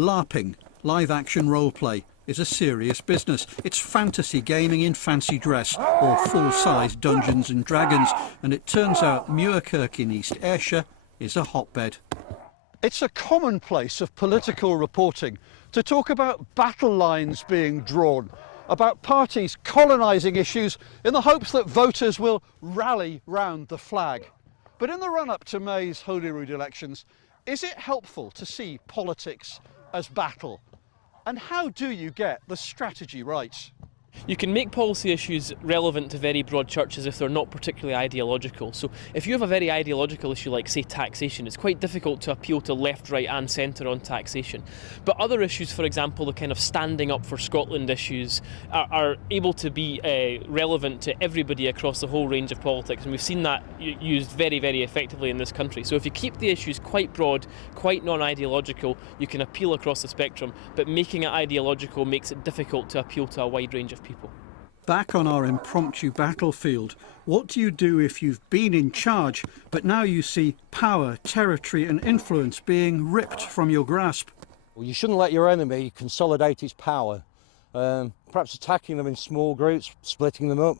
LARPing, live action roleplay, is a serious business. It's fantasy gaming in fancy dress or full-size Dungeons and Dragons, and it turns out Muirkirk in East Ayrshire is a hotbed. It's a commonplace of political reporting to talk about battle lines being drawn, about parties colonising issues in the hopes that voters will rally round the flag. But in the run-up to May's Holyrood elections, is it helpful to see politics as battle? And how do you get the strategy right? You can make policy issues relevant to very broad churches if they're not particularly ideological. So if you have a very ideological issue like, say, taxation, it's quite difficult to appeal to left, right and centre on taxation. But other issues, for example, the kind of standing up for Scotland issues are able to be relevant to everybody across the whole range of politics. And we've seen that used very, very effectively in this country. So if you keep the issues quite broad, quite non-ideological, you can appeal across the spectrum. But making it ideological makes it difficult to appeal to a wide range of people. Back on our impromptu battlefield, what do you do if you've been in charge, but now you see power, territory and influence being ripped from your grasp? Well, you shouldn't let your enemy consolidate his power. Perhaps attacking them in small groups, splitting them up,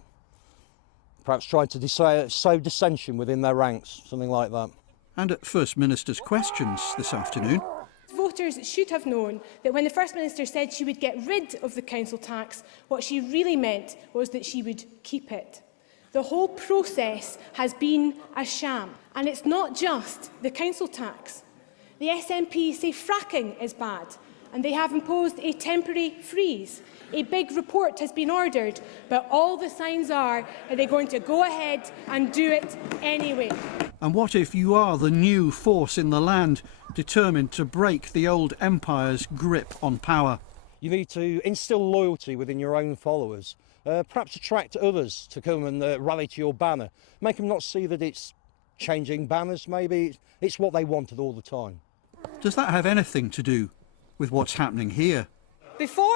perhaps trying to sow dissension within their ranks, something like that. And at First Minister's Questions this afternoon, voters should have known that when the First Minister said she would get rid of the council tax, what she really meant was that she would keep it. The whole process has been a sham, and it's not just the council tax. The SNP say fracking is bad, and they have imposed a temporary freeze. A big report has been ordered, but all the signs are that they're going to go ahead and do it anyway. And what if you are the new force in the land, determined to break the old empire's grip on power? You need to instil loyalty within your own followers, perhaps attract others to come and rally to your banner. Make them not see that it's changing banners, maybe it's what they wanted all the time. Does that have anything to do with what's happening here? Before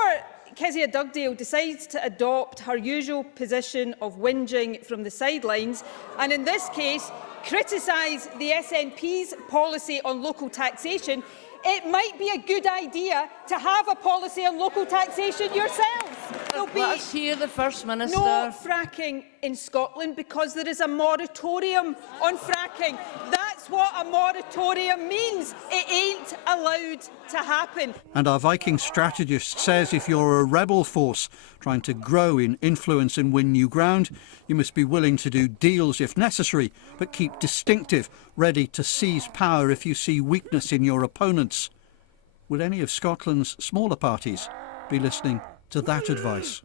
Kezia Dugdale decides to adopt her usual position of whinging from the sidelines, and in this case criticise the SNP's policy on local taxation, it might be a good idea to have a policy on local taxation yourselves. There'll be Let us hear the First Minister. no fracking in Scotland because there is a moratorium on fracking. That's what a moratorium means. It ain't allowed to happen. And our Viking strategist says if you're a rebel force trying to grow in influence and win new ground, you must be willing to do deals if necessary, but keep distinctive, ready to seize power if you see weakness in your opponents. Will any of Scotland's smaller parties be listening to that advice?